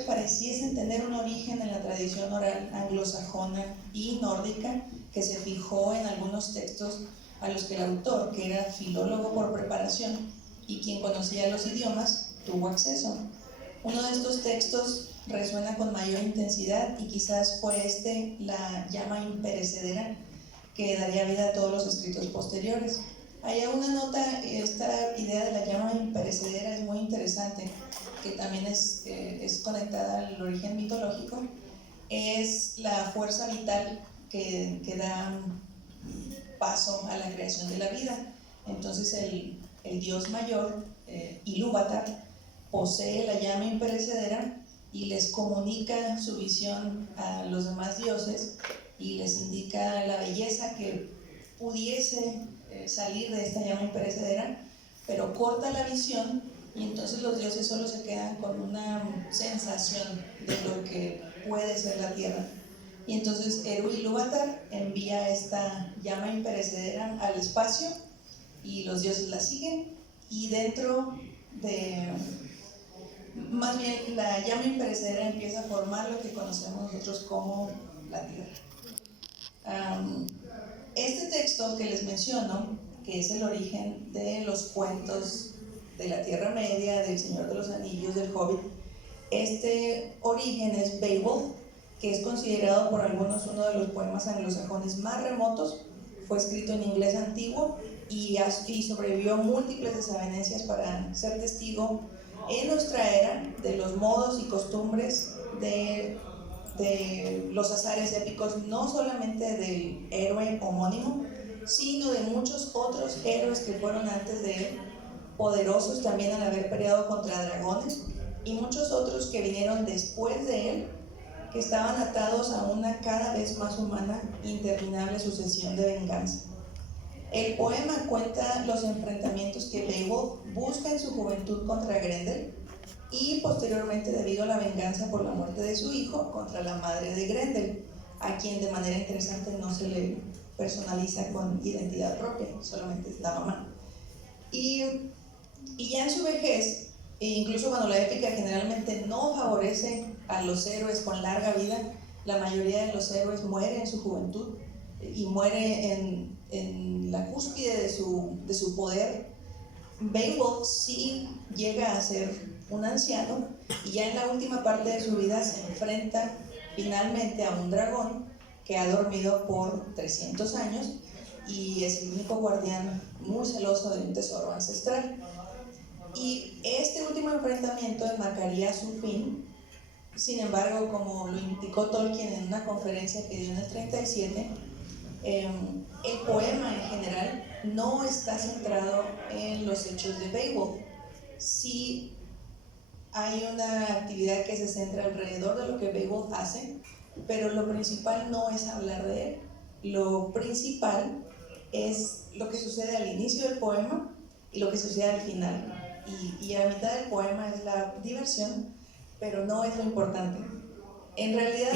héroes pareciesen tener un origen en la tradición oral anglosajona y nórdica, que se fijó en algunos textos a los que el autor, que era filólogo por preparación y quien conocía los idiomas, tuvo acceso. Uno de estos textos resuena con mayor intensidad y quizás fue la llama imperecedera que daría vida a todos los escritos posteriores. Hay una nota, esta idea de la llama imperecedera es muy interesante, que también es conectada al origen mitológico. Es la fuerza vital que da paso a la creación de la vida. Entonces el dios mayor, Ilúvatar, posee la llama imperecedera y les comunica su visión a los demás dioses y les indica la belleza que pudiese salir de esta llama imperecedera, pero corta la visión y entonces los dioses solo se quedan con una sensación de lo que puede ser la tierra. Y entonces Eru Ilúvatar envía esta llama imperecedera al espacio y los dioses la siguen, y dentro de, más bien, la llama imperecedera empieza a formar lo que conocemos nosotros como la tierra. Este texto que les menciono, que es el origen de los cuentos de la Tierra Media, del Señor de los Anillos, del Hobbit, este origen es Beowulf, que es considerado por algunos uno de los poemas anglosajones más remotos. Fue escrito en inglés antiguo y sobrevivió múltiples desavenencias para ser testigo en nuestra era de los modos y costumbres de los azares épicos, no solamente del héroe homónimo, sino de muchos otros héroes que fueron antes de él, poderosos también al haber peleado contra dragones, y muchos otros que vinieron después de él, que estaban atados a una cada vez más humana, interminable sucesión de venganza. El poema cuenta los enfrentamientos que Beowulf busca en su juventud contra Grendel, y posteriormente, debido a la venganza por la muerte de su hijo, contra la madre de Grendel, a quien de manera interesante no se le personaliza con identidad propia, solamente es la mamá. Y ya en su vejez, e incluso cuando la épica generalmente no favorece a los héroes con larga vida, la mayoría de los héroes muere en su juventud y muere en la cúspide de su poder. Beowulf sí llega a ser un anciano y ya en la última parte de su vida se enfrenta finalmente a un dragón que ha dormido por 300 años y es el único guardián muy celoso de un tesoro ancestral. Y este último enfrentamiento marcaría su fin. Sin embargo, como lo indicó Tolkien en una conferencia que dio en el 37, el poema en general no está centrado en los hechos de Beowulf. Sí hay una actividad que se centra alrededor de lo que Beowulf hace, pero lo principal no es hablar de él. Lo principal es lo que sucede al inicio del poema y lo que sucede al final. Y a la mitad del poema es la diversión, pero no es lo importante. En realidad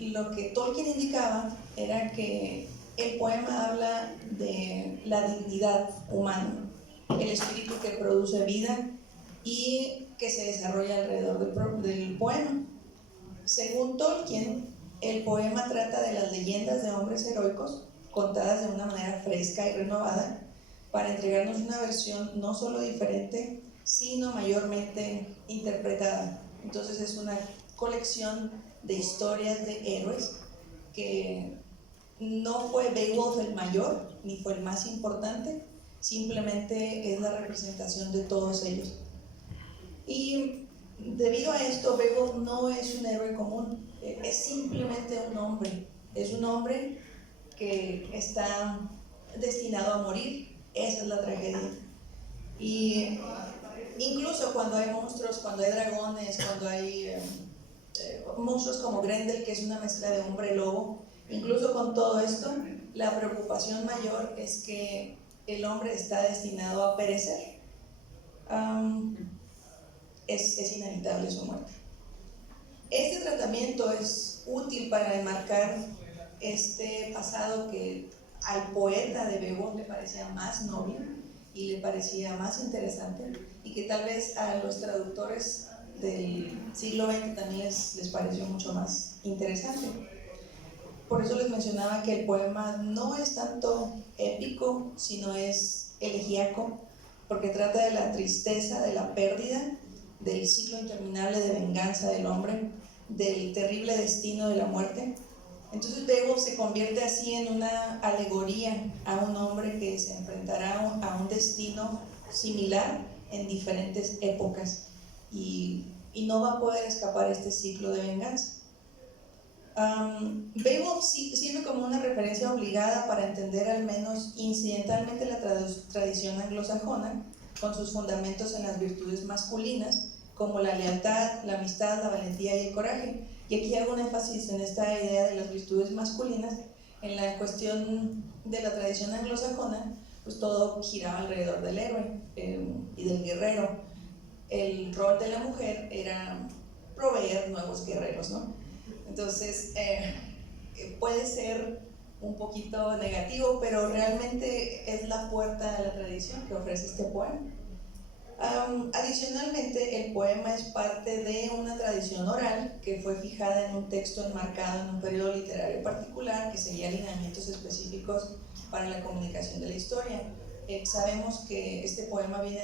lo que Tolkien indicaba era que el poema habla de la dignidad humana, el espíritu que produce vida y que se desarrolla alrededor del poema. Según Tolkien, el poema trata de las leyendas de hombres heroicos contadas de una manera fresca y renovada para entregarnos una versión no solo diferente, sino mayormente interpretada. Entonces es una colección de historias de héroes que no fue Beowulf el mayor, ni fue el más importante, simplemente es la representación de todos ellos. Y debido a esto, Beowulf no es un héroe común, es simplemente un hombre. Es un hombre que está destinado a morir. Esa es la tragedia. Y incluso cuando hay monstruos, cuando hay dragones, cuando hay monstruos como Grendel, que es una mezcla de hombre y lobo, incluso con todo esto, la preocupación mayor es que el hombre está destinado a perecer. Es inevitable su muerte. Este tratamiento es útil para enmarcar este pasado que al poeta de Beowulf le parecía más noble y le parecía más interesante, y que tal vez a los traductores del siglo XX también les pareció mucho más interesante. Por eso les mencionaba que el poema no es tanto épico, sino es elegíaco, porque trata de la tristeza, de la pérdida, del ciclo interminable de venganza del hombre, del terrible destino de la muerte. Entonces Beowulf se convierte así en una alegoría a un hombre que se enfrentará a un destino similar en diferentes épocas y no va a poder escapar este ciclo de venganza. Beowulf sirve como una referencia obligada para entender al menos incidentalmente la tradición anglosajona, con sus fundamentos en las virtudes masculinas, como la lealtad, la amistad, la valentía y el coraje. Y aquí hago un énfasis en esta idea de las virtudes masculinas. En la cuestión de la tradición anglosajona, pues todo giraba alrededor del héroe y del guerrero. El rol de la mujer era proveer nuevos guerreros, ¿no? Entonces, puede ser un poquito negativo, pero realmente es la puerta a la tradición que ofrece este poema. Adicionalmente, el poema es parte de una tradición oral que fue fijada en un texto enmarcado en un periodo literario particular que seguía lineamientos específicos para la comunicación de la historia. Sabemos que este poema viene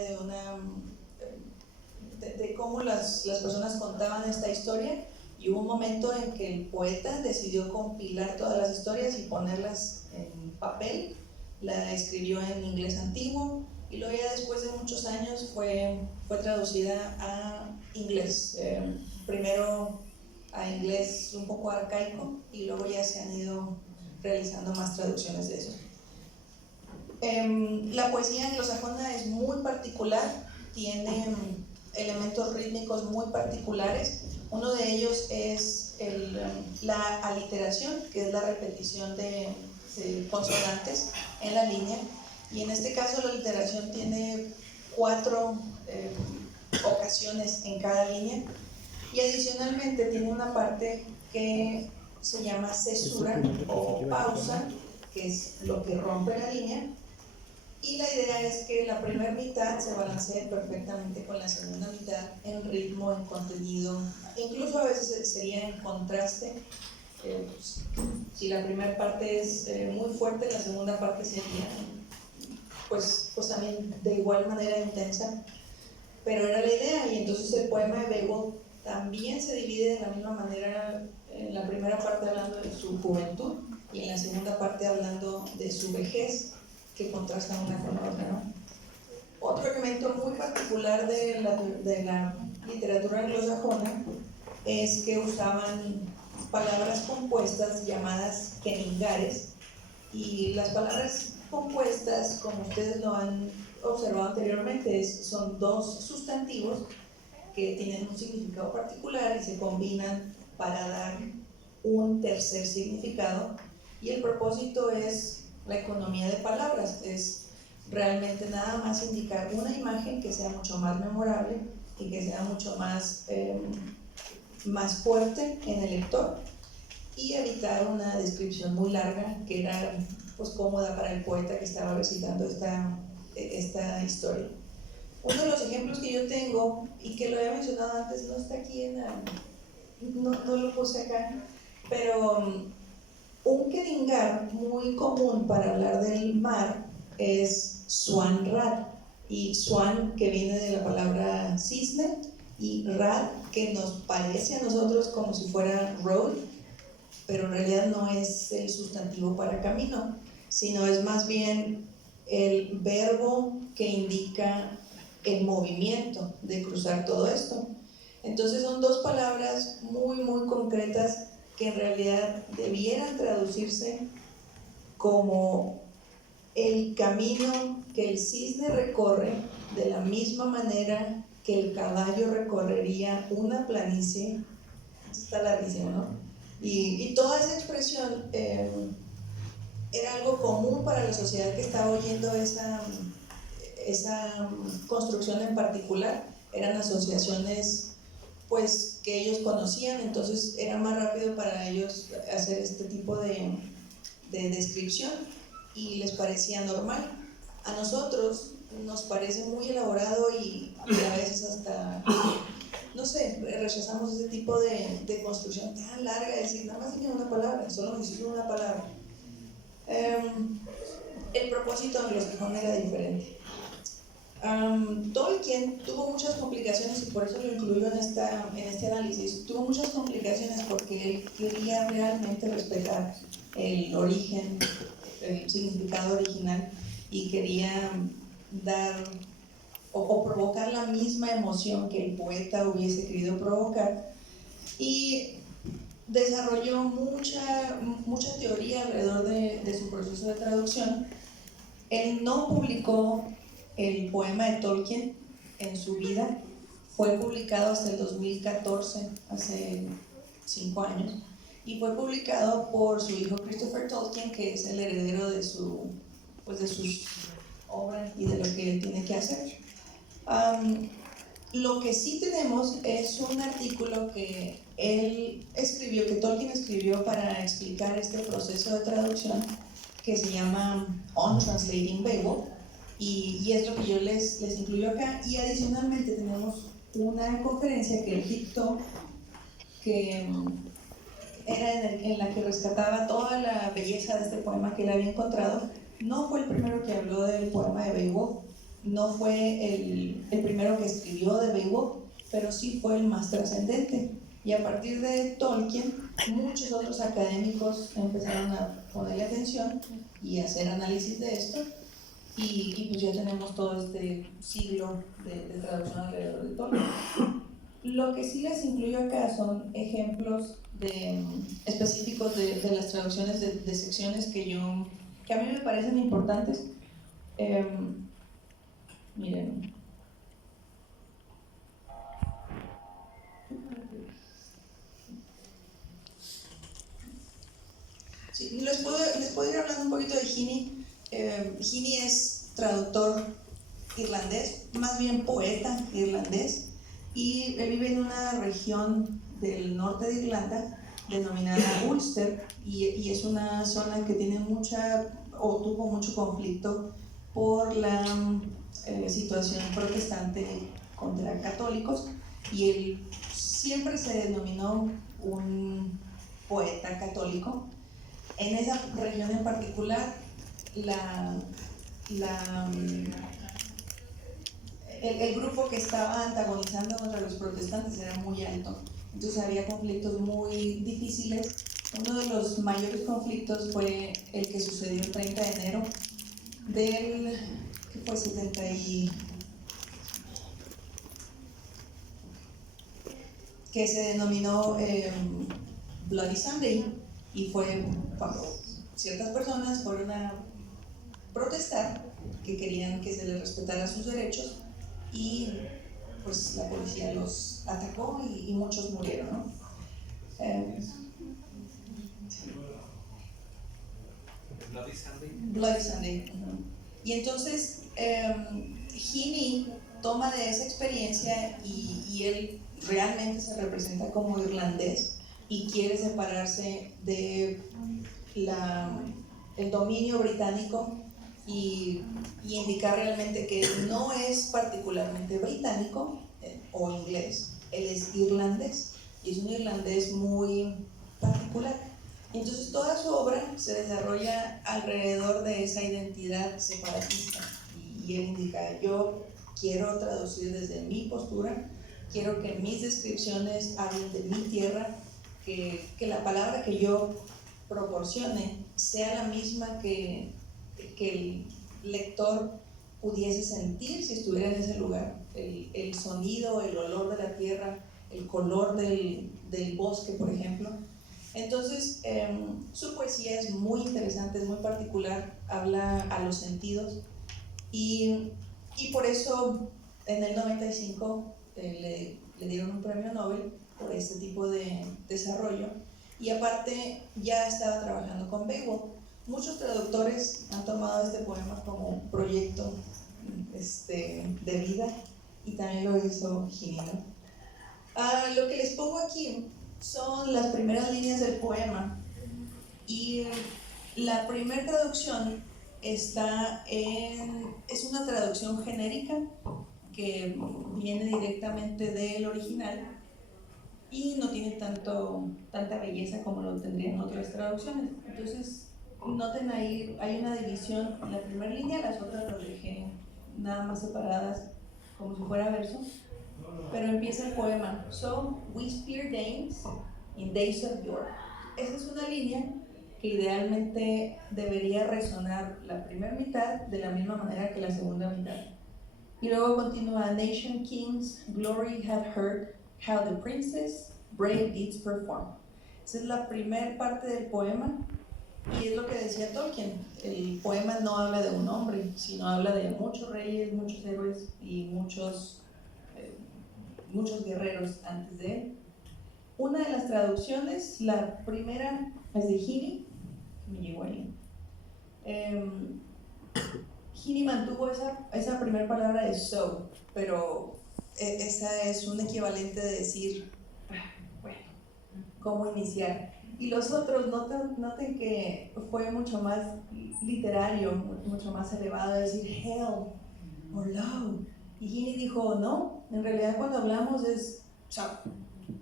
de cómo las personas contaban esta historia, y hubo un momento en que el poeta decidió compilar todas las historias y ponerlas en papel. La escribió en inglés antiguo y luego ya después de muchos años fue traducida a inglés. Primero a inglés un poco arcaico y luego ya se han ido realizando más traducciones de eso. La poesía anglosajona es muy particular, tiene elementos rítmicos muy particulares. Uno de ellos es la aliteración, que es la repetición de consonantes en la línea, y en este caso la aliteración tiene 4 ocasiones en cada línea, y adicionalmente tiene una parte que se llama cesura o pausa, que es lo que rompe la línea. Y la idea es que la primera mitad se balancee perfectamente con la segunda mitad en ritmo, en contenido, incluso a veces sería en contraste. Pues, si la primera parte es muy fuerte, la segunda parte sería pues también de igual manera intensa, pero era la idea. Y entonces el poema de Beowulf también se divide de la misma manera, en la primera parte hablando de su juventud y en la segunda parte hablando de su vejez, que contrastan una con la otra, ¿no? Otro elemento muy particular de la literatura anglosajona es que usaban palabras compuestas llamadas keningares, y las palabras compuestas, como ustedes lo han observado anteriormente, son 2 sustantivos que tienen un significado particular y se combinan para dar un tercer significado, y el propósito es la economía de palabras, es realmente nada más indicar una imagen que sea mucho más memorable y que sea mucho más fuerte en el lector, y evitar una descripción muy larga que era pues cómoda para el poeta que estaba recitando esta historia. Uno de los ejemplos que yo tengo, y que lo había mencionado antes, no está aquí no lo puse acá, pero un keningar muy común para hablar del mar es swan rad, y swan, que viene de la palabra cisne, y rad, que nos parece a nosotros como si fuera road, pero en realidad no es el sustantivo para camino, sino es más bien el verbo que indica el movimiento de cruzar todo esto. Entonces son 2 palabras muy muy concretas que en realidad debieran traducirse como el camino que el cisne recorre, de la misma manera que el caballo recorrería una planicie. Está larguísimo, ¿no? Y toda esa expresión era algo común para la sociedad que estaba oyendo esa construcción en particular. Eran asociaciones pues que ellos conocían, entonces era más rápido para ellos hacer este tipo de descripción y les parecía normal. A nosotros nos parece muy elaborado y a veces hasta no sé, rechazamos ese tipo de construcción tan larga, de decir, nada más dije una palabra, solo necesito una palabra. El propósito anglosajón era diferente. Tolkien tuvo muchas complicaciones y por eso lo incluyo en este análisis. Tuvo muchas complicaciones porque él quería realmente respetar el origen, el significado original y quería dar o provocar la misma emoción que el poeta hubiese querido provocar, y desarrolló mucha teoría alrededor de su proceso de traducción. Él no publicó el poema de Tolkien en su vida, fue publicado hasta el 2014, hace 5 años, y fue publicado por su hijo Christopher Tolkien, que es el heredero de sus obras y de lo que él tiene que hacer. Lo que sí tenemos es un artículo que Tolkien escribió para explicar este proceso de traducción, que se llama On Translating Beowulf, y es lo que yo les incluyo acá. Y adicionalmente tenemos una conferencia que él dictó, que era en la que rescataba toda la belleza de este poema que él había encontrado. No fue el primero que habló del poema de Beowulf, no fue el primero que escribió de Beowulf, pero sí fue el más trascendente. Y a partir de Tolkien, muchos otros académicos empezaron a ponerle atención y a hacer análisis de esto, y pues ya tenemos todo este siglo de traducción alrededor de Tolkien. Lo que sí les incluyo acá son ejemplos específicos de las traducciones de secciones que a mí me parecen importantes. Miren. Sí, les puedo ir hablando un poquito de Heaney. Heaney es traductor irlandés, más bien poeta irlandés, y él vive en una región del norte de Irlanda denominada Ulster, y es una zona que tiene tuvo mucho conflicto por la situación protestante contra católicos, y él siempre se denominó un poeta católico. En esa región en particular, el grupo que estaba antagonizando contra los protestantes era muy alto, entonces había conflictos muy difíciles. Uno de los mayores conflictos fue el que sucedió el 30 de enero del, ¿qué fue? 70 que se denominó Bloody Sunday, y fue cuando ciertas personas fueron a protestar, que querían que se les respetara sus derechos, y pues la policía los atacó y muchos murieron, ¿no? Bloody Sunday. Y entonces Heaney toma de esa experiencia, y él realmente se representa como irlandés y quiere separarse de el dominio británico y indicar realmente que él no es particularmente británico o inglés, él es irlandés, y es un irlandés muy particular. Entonces toda su obra se desarrolla alrededor de esa identidad separatista, y él indica: yo quiero traducir desde mi postura, quiero que mis descripciones hablen de mi tierra, que la palabra que yo proporcione sea la misma que el lector pudiese sentir si estuviera en ese lugar, el sonido, el olor de la tierra, el color del bosque, por ejemplo. Entonces su poesía es muy interesante, es muy particular, habla a los sentidos, y por eso en el 95 le dieron un premio Nobel por este tipo de desarrollo, y aparte ya estaba trabajando con Beowulf. Muchos traductores han tomado este poema como proyecto de vida, y también lo hizo Heaney, ¿no? Lo que les pongo aquí son las primeras líneas del poema, y la primera traducción es una traducción genérica que viene directamente del original y no tiene tanta belleza como lo tendrían otras traducciones. Entonces, noten ahí, hay una división en la primera línea, las otras las dejé nada más separadas como si fuera verso, pero empieza el poema. So, we spear Danes in days of yore. Esa es una línea que idealmente debería resonar la primera mitad de la misma manera que la segunda mitad. Y luego continúa, Nation kings, glory have heard how the princes brave deeds perform. Esa es la primera parte del poema y es lo que decía Tolkien. El poema no habla de un hombre, sino habla de muchos reyes, muchos héroes y muchos guerreros antes de él. Una de las traducciones, la primera es de Heaney, que me llegó ahí. Heaney mantuvo esa primera palabra de so, pero esa es un equivalente de decir, bueno, ¿cómo iniciar? Y los otros, noten que fue mucho más literario, mucho más elevado, decir hell o low. Y Heaney dijo, no, en realidad cuando hablamos es so,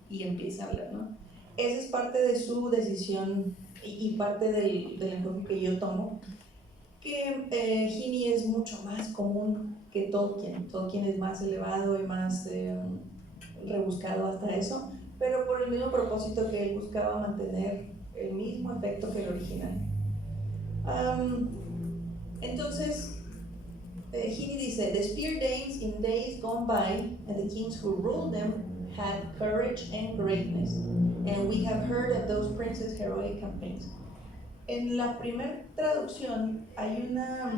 y empieza a hablar, ¿no? Esa es parte de su decisión y parte del enfoque que yo tomo, que Heaney es mucho más común que Tolkien. Tolkien es más elevado y más rebuscado hasta eso, pero por el mismo propósito que él buscaba mantener el mismo efecto que el original. Entonces, Heaney dice, the spear Danes in days gone by and the kings who ruled them had courage and greatness, and we have heard of those princes' heroic campaigns. En la primera traducción hay una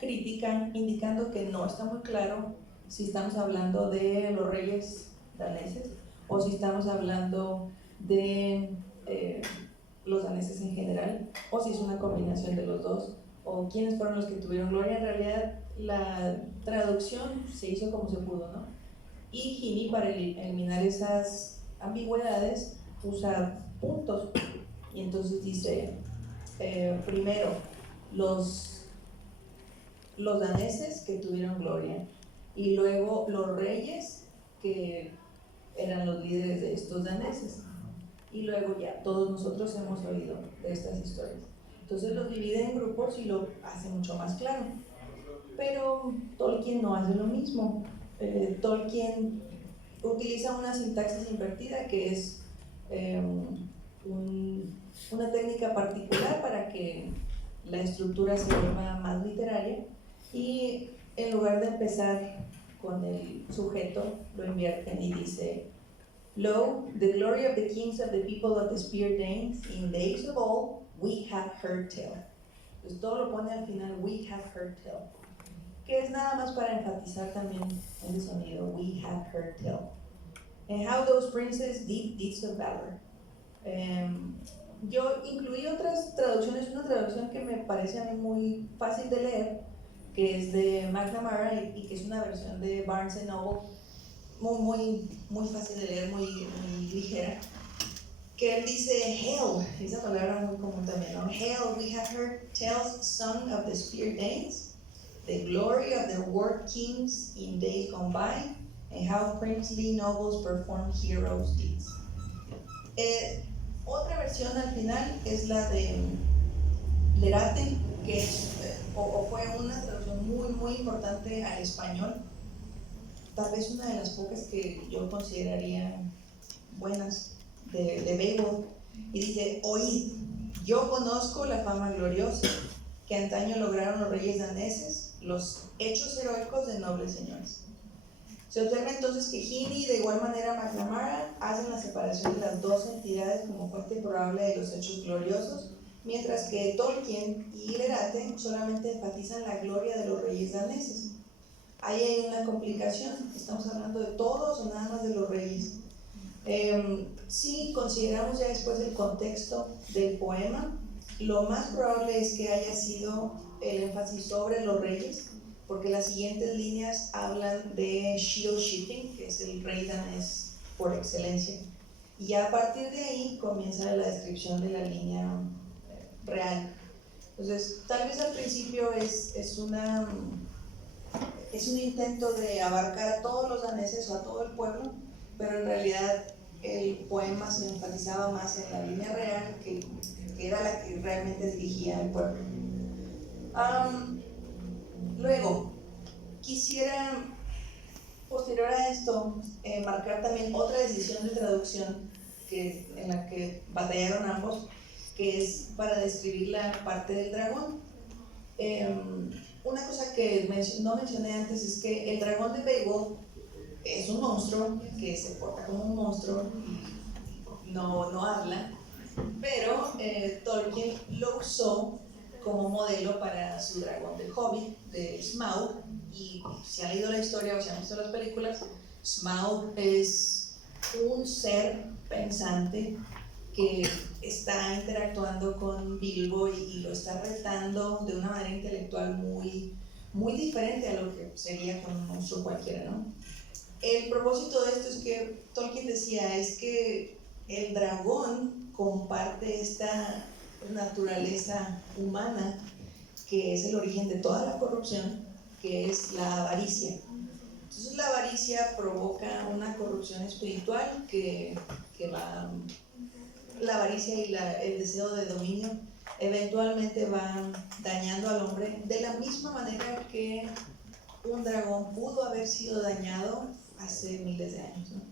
crítica indicando que no está muy claro si estamos hablando de los reyes daneses o si estamos hablando de los daneses en general, o si es una combinación de los dos, o quiénes fueron los que tuvieron gloria. En realidad la traducción se hizo como se pudo, ¿no? Y Heaney, para eliminar esas ambigüedades, usa puntos y entonces dice primero los daneses que tuvieron gloria y luego los reyes que eran los líderes de estos daneses y luego ya todos nosotros hemos oído de estas historias. Entonces los divide en grupos y lo hace mucho más claro, pero Tolkien no hace lo mismo. Tolkien utiliza una sintaxis invertida, que es una técnica particular para que la estructura se vuelva más literaria, y en lugar de empezar con el sujeto lo invierten y dice, lo, the glory of the kings of the people of the spear Danes in days of old we have heard tell. Entonces todo lo pone al final, we have heard tell, que es nada más para enfatizar también el sonido, we have heard tell. And how those princes did deeds of valor. Yo incluí otras traducciones, una traducción que me parece a mí muy fácil de leer, que es de McNamara y que es una versión de Barnes & Noble, muy fácil de leer, muy ligera, que él dice hail, esa palabra muy común también, ¿no? Hail, we have heard tales sung of the spear Danes, the glory of their war kings in days gone by, and how princely nobles performed heroes' deeds. Otra versión al final es la de Lerate, que es, fue una traducción muy importante al español, tal vez una de las pocas que yo consideraría buenas, de Beowulf, y dice, oíd, yo conozco la fama gloriosa que antaño lograron los reyes daneses, los hechos heroicos de nobles señores. Se observa entonces que Heaney y de igual manera McNamara hacen la separación de las dos entidades como fuente probable de los hechos gloriosos, mientras que Tolkien y Lerate solamente enfatizan la gloria de los reyes daneses. Ahí hay una complicación, ¿estamos hablando de todos o nada más de los reyes? Si consideramos ya después el contexto del poema, lo más probable es que haya sido el énfasis sobre los reyes, porque las siguientes líneas hablan de shield shipping, que es el rey danés por excelencia, y ya a partir de ahí comienza la descripción de la línea real. Entonces, tal vez al principio es es un intento de abarcar a todos los daneses o a todo el pueblo, pero en realidad el poema se enfatizaba más en la línea real, que era la que realmente dirigía al pueblo. Luego, quisiera, posterior a esto, marcar también otra decisión de traducción en la que batallaron ambos, que es para describir la parte del dragón. Una cosa que no mencioné antes es que el dragón de Beowulf es un monstruo que se porta como un monstruo y no habla, pero Tolkien lo usó como modelo para su dragón del Hobbit, de Smaug, y si han leído la historia o si han visto las películas, Smaug es un ser pensante que está interactuando con Bilbo y lo está retando de una manera intelectual muy diferente a lo que sería con un monstruo cualquiera, ¿no? El propósito de esto es que Tolkien decía, es que el dragón comparte esta naturaleza humana que es el origen de toda la corrupción, que es la avaricia. Entonces la avaricia provoca una corrupción espiritual que va... La avaricia y el deseo de dominio eventualmente van dañando al hombre de la misma manera que un dragón pudo haber sido dañado hace miles de años, ¿no?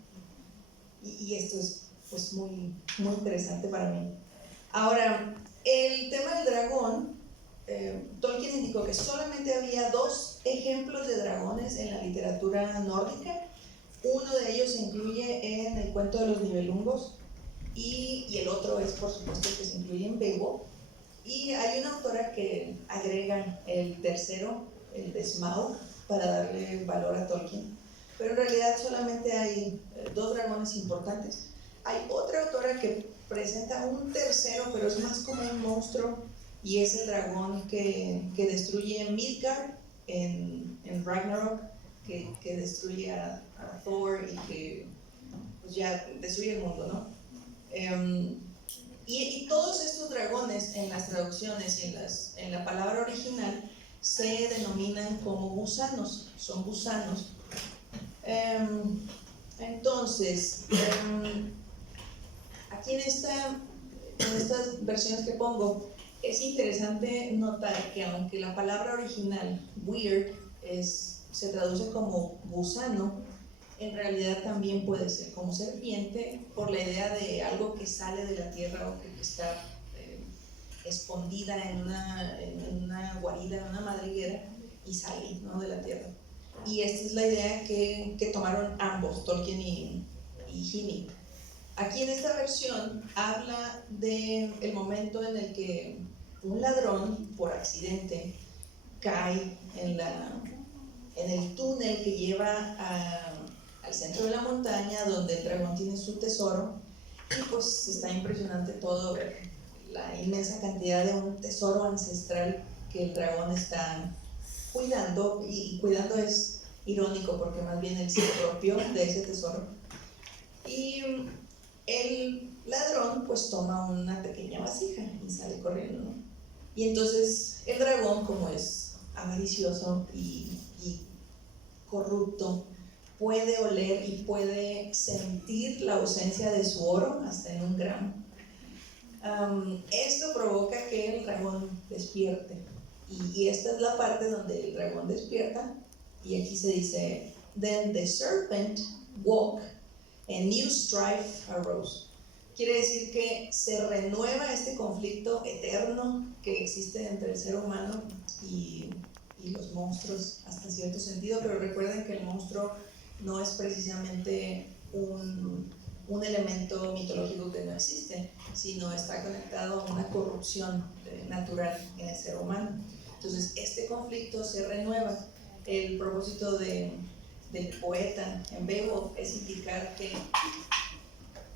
Y esto es pues muy interesante para mí. Ahora, el tema del dragón, Tolkien indicó que solamente había 2 ejemplos de dragones en la literatura nórdica. Uno de ellos se incluye en el cuento de los Nibelungos y el otro es, por supuesto, que se incluye en Beowulf. Y hay una autora que agrega el tercero, el de Smaug, para darle valor a Tolkien. Pero en realidad solamente hay 2 dragones importantes. Hay otra autora que presenta un tercero, pero es más como un monstruo, y es el dragón que destruye Midgard en Ragnarok, que destruye a Thor y que pues ya destruye el mundo, ¿no? Y todos estos dragones en las traducciones y en la palabra original se denominan como gusanos, son gusanos. Entonces, aquí en estas versiones que pongo, es interesante notar que aunque la palabra original, weird, se traduce como gusano, en realidad también puede ser como serpiente, por la idea de algo que sale de la tierra o que está escondida en una guarida, en una madriguera, y sale, ¿no?, de la tierra. Y esta es la idea que tomaron ambos, Tolkien y Heaney. Aquí en esta versión habla del momento en el que un ladrón, por accidente, cae en el túnel que lleva al centro de la montaña, donde el dragón tiene su tesoro, y pues está impresionante todo, ver la inmensa cantidad de un tesoro ancestral que el dragón está cuidando, y cuidando es irónico porque más bien él se apropió de ese tesoro. Y el ladrón pues toma una pequeña vasija y sale corriendo, ¿no? Y entonces el dragón, como es avaricioso y corrupto, puede oler y puede sentir la ausencia de su oro hasta en 1 gramo. Esto provoca que el dragón despierte, y esta es la parte donde el dragón despierta, y aquí se dice: Then the serpent woke, and new strife arose. Quiere decir que se renueva este conflicto eterno que existe entre el ser humano y los monstruos, hasta cierto sentido, pero recuerden que el monstruo no es precisamente un elemento mitológico que no existe, sino está conectado a una corrupción natural en el ser humano. Entonces este conflicto se renueva. El propósito del poeta en Beowulf es indicar que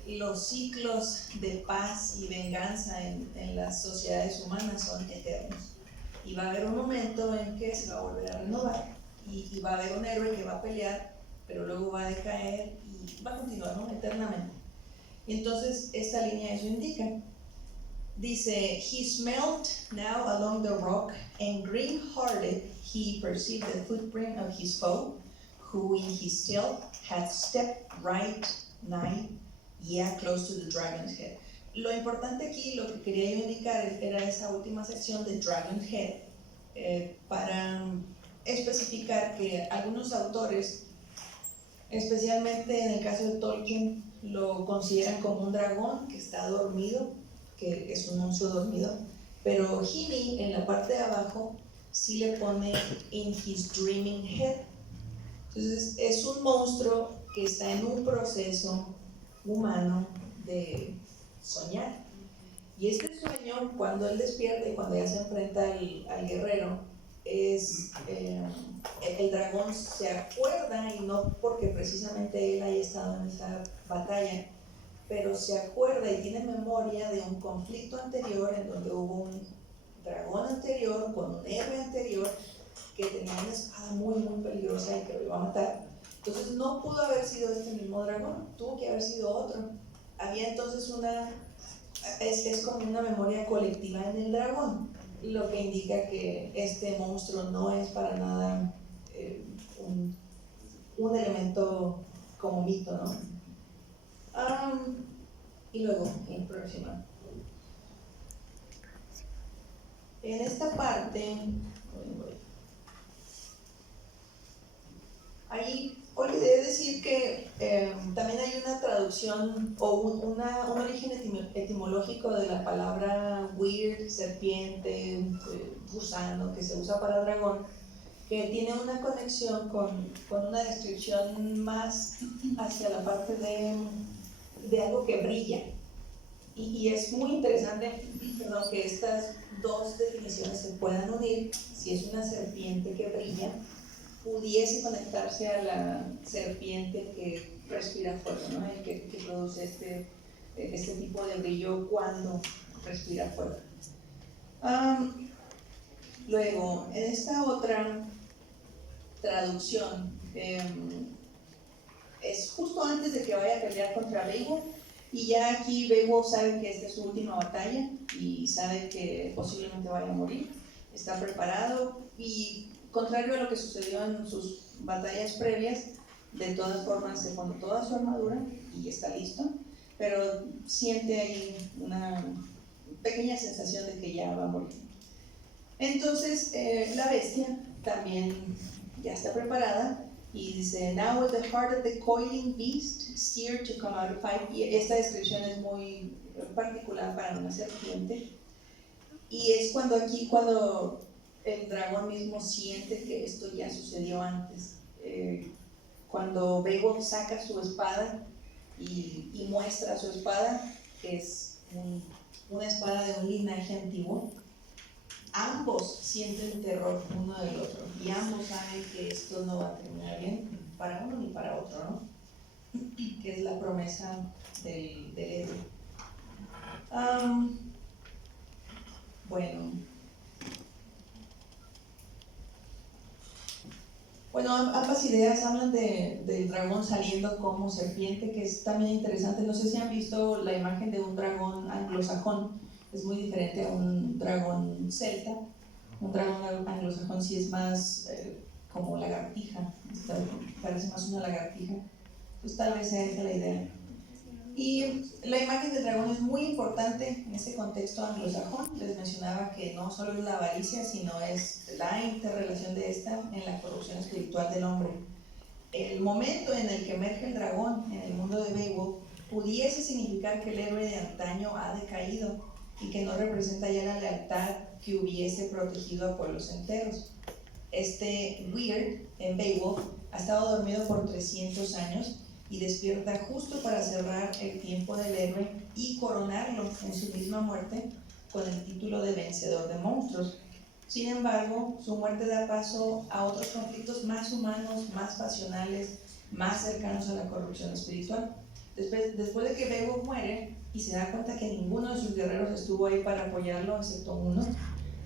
los ciclos de paz y venganza en las sociedades humanas son eternos, y va a haber un momento en que se va a volver a renovar, y va a haber un héroe que va a pelear, pero luego va a decaer y va a continuar, ¿no?, eternamente. Y entonces esta línea eso indica. Dice, he smelled now along the rock, and green-hearted he perceived the footprint of his foe, who in his stealth had stepped right nigh, close to the dragon's head. Lo importante aquí, lo que quería yo indicar era esa última sección de Dragon's Head, para especificar que algunos autores, especialmente en el caso de Tolkien, lo consideran como un dragón que está dormido, que es un monstruo dormido, pero Heaney en la parte de abajo sí le pone in his dreaming head. Entonces es un monstruo que está en un proceso humano de soñar. Y este sueño, cuando él despierta y cuando ya se enfrenta al guerrero, es el dragón se acuerda, y no porque precisamente él haya estado en esa batalla, pero se acuerda y tiene memoria de un conflicto anterior en donde hubo un dragón anterior con un héroe anterior que tenía una espada muy muy peligrosa y que lo iba a matar. Entonces no pudo haber sido este mismo dragón, tuvo que haber sido otro. Había entonces es como una memoria colectiva en el dragón, lo que indica que este monstruo no es para nada un elemento como mito, ¿no? Y luego, en próxima. En esta parte, ahí olvidé decir que también hay una traducción o un origen etimológico de la palabra weird, serpiente, gusano, que se usa para dragón, que tiene una conexión con una descripción más hacia la parte de algo que brilla. Y es muy interesante, que estas dos definiciones se puedan unir. Si es una serpiente que brilla, pudiese conectarse a la serpiente que respira fuego, ¿no? Y que produce este tipo de brillo cuando respira fuego. Luego, en esta otra traducción, es justo antes de que vaya a pelear contra Beowulf, y ya aquí Beowulf sabe que esta es su última batalla y sabe que posiblemente vaya a morir, está preparado, y contrario a lo que sucedió en sus batallas previas, de todas formas se pone toda su armadura y está listo, pero siente ahí una pequeña sensación de que ya va a morir. Entonces la bestia también ya está preparada y dice, now with the heart of the coiling beast steered to come out of fight. Y esta descripción es muy particular para una serpiente, y es cuando el dragón mismo siente que esto ya sucedió antes. Cuando Beowulf saca su espada y muestra su espada, que es una espada de un linaje antiguo, ambos sienten terror uno del otro y ambos saben que esto no va a terminar bien para uno ni para otro, ¿no? Que es la promesa del héroe. Bueno, ambas ideas hablan del dragón saliendo como serpiente, que es también interesante. No sé si han visto la imagen de un dragón anglosajón, es muy diferente a un dragón celta. Un dragón anglosajón sí es más como lagartija, parece más una lagartija, pues tal vez sea esa la idea. Y la imagen del dragón es muy importante en ese contexto anglosajón. Les mencionaba que no solo es la avaricia, sino es la interrelación de esta en la corrupción espiritual del hombre. El momento en el que emerge el dragón en el mundo de Beowulf pudiese significar que el héroe de antaño ha decaído y que no representa ya la lealtad que hubiese protegido a pueblos enteros. Este Weird en Beowulf ha estado dormido por 300 años y despierta justo para cerrar el tiempo del héroe y coronarlo en su misma muerte con el título de vencedor de monstruos. Sin embargo, su muerte da paso a otros conflictos más humanos, más pasionales, más cercanos a la corrupción espiritual. Después de que Beowulf muere y se da cuenta que ninguno de sus guerreros estuvo ahí para apoyarlo, excepto uno,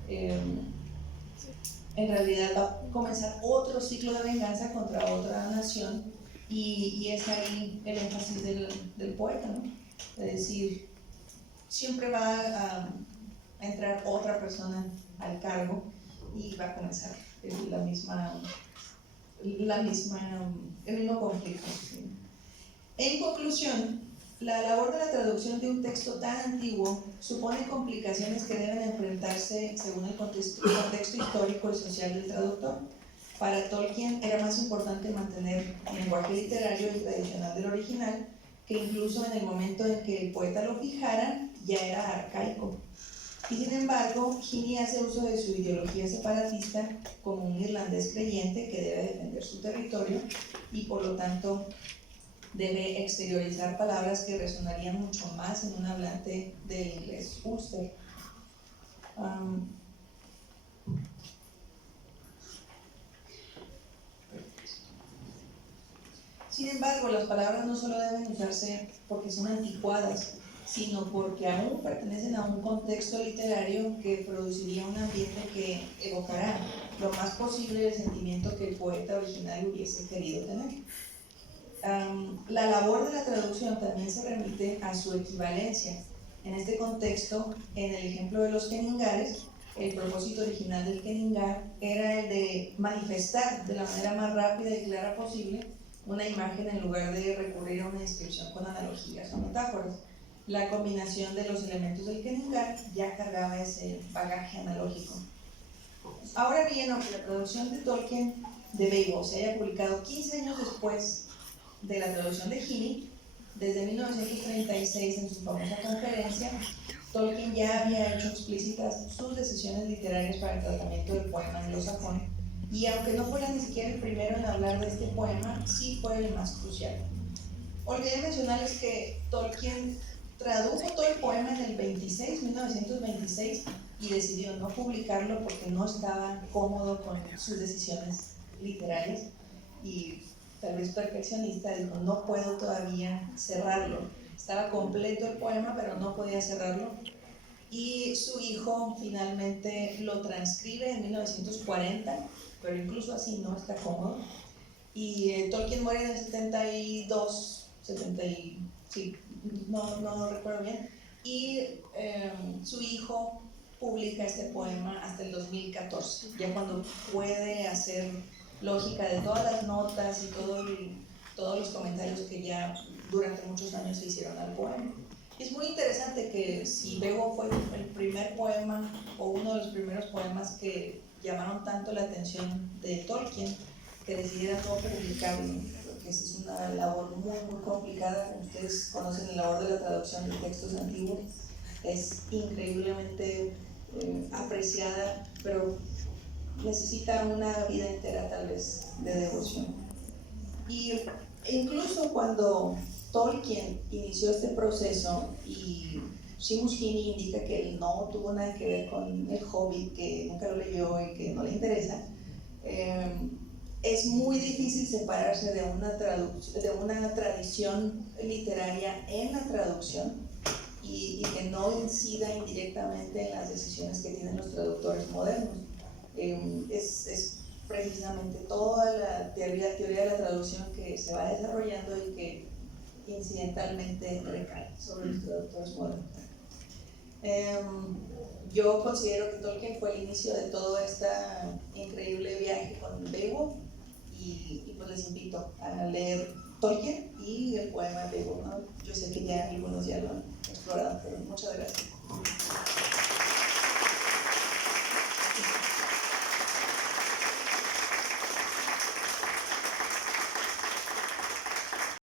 en realidad va a comenzar otro ciclo de venganza contra otra nación, y es ahí el énfasis del poeta, ¿no? Es decir, siempre va a entrar otra persona al cargo y va a comenzar el mismo conflicto. ¿Sí? En conclusión, la labor de la traducción de un texto tan antiguo supone complicaciones que deben enfrentarse según el contexto histórico y social del traductor. Para Tolkien era más importante mantener el lenguaje literario y tradicional del original, que incluso en el momento en que el poeta lo fijara, ya era arcaico. Y sin embargo, Heaney hace uso de su ideología separatista como un irlandés creyente que debe defender su territorio y por lo tanto debe exteriorizar palabras que resonarían mucho más en un hablante del inglés Ulster. Sin embargo, las palabras no solo deben usarse porque son anticuadas, sino porque aún pertenecen a un contexto literario que produciría un ambiente que evocará lo más posible el sentimiento que el poeta original hubiese querido tener. La labor de la traducción también se remite a su equivalencia. En este contexto, en el ejemplo de los Kenningares, el propósito original del Kenningar era el de manifestar de la manera más rápida y clara posible una imagen en lugar de recurrir a una descripción con analogías o metáforas. La combinación de los elementos del Kenningar ya cargaba ese bagaje analógico. Ahora bien, aunque la traducción de Tolkien de Beowulf se haya publicado 15 años después de la traducción de Heaney, desde 1936 en su famosa conferencia, Tolkien ya había hecho explícitas sus decisiones literarias para el tratamiento del poema anglosajón, y aunque no fuera ni siquiera el primero en hablar de este poema, sí fue el más crucial. Olvidé mencionarles que Tolkien tradujo todo el poema en el 1926, y decidió no publicarlo porque no estaba cómodo con sus decisiones literarias y tal vez perfeccionista. Dijo, no puedo todavía cerrarlo. Estaba completo el poema, pero no podía cerrarlo. Y su hijo finalmente lo transcribe en 1940, pero incluso así no está cómodo. Y Tolkien muere en el 72, sí, no recuerdo bien. Y su hijo publica este poema hasta el 2014, ya cuando puede hacer lógica de todas las notas y todos los comentarios que ya durante muchos años se hicieron al poema. Es muy interesante que si Beowulf fue el primer poema o uno de los primeros poemas que llamaron tanto la atención de Tolkien, que decidiera no publicarlo, porque esa es una labor muy complicada. Como ustedes conocen, la labor de la traducción de textos antiguos es increíblemente apreciada, pero necesita una vida entera tal vez de devoción. Y incluso cuando Tolkien inició este proceso y Seamus Heaney indica que él no tuvo nada que ver con El Hobbit, que nunca lo leyó y que no le interesa, es muy difícil separarse de una tradición literaria en la traducción y que no incida indirectamente en las decisiones que tienen los traductores modernos. Es precisamente toda la teoría de la traducción que se va desarrollando y que incidentalmente recae sobre los traductores modernos. Yo considero que Tolkien fue el inicio de todo este increíble viaje con Beowulf, y pues les invito a leer Tolkien y el poema de Beowulf, ¿no? Yo sé que ya algunos ya lo han explorado, pero muchas gracias.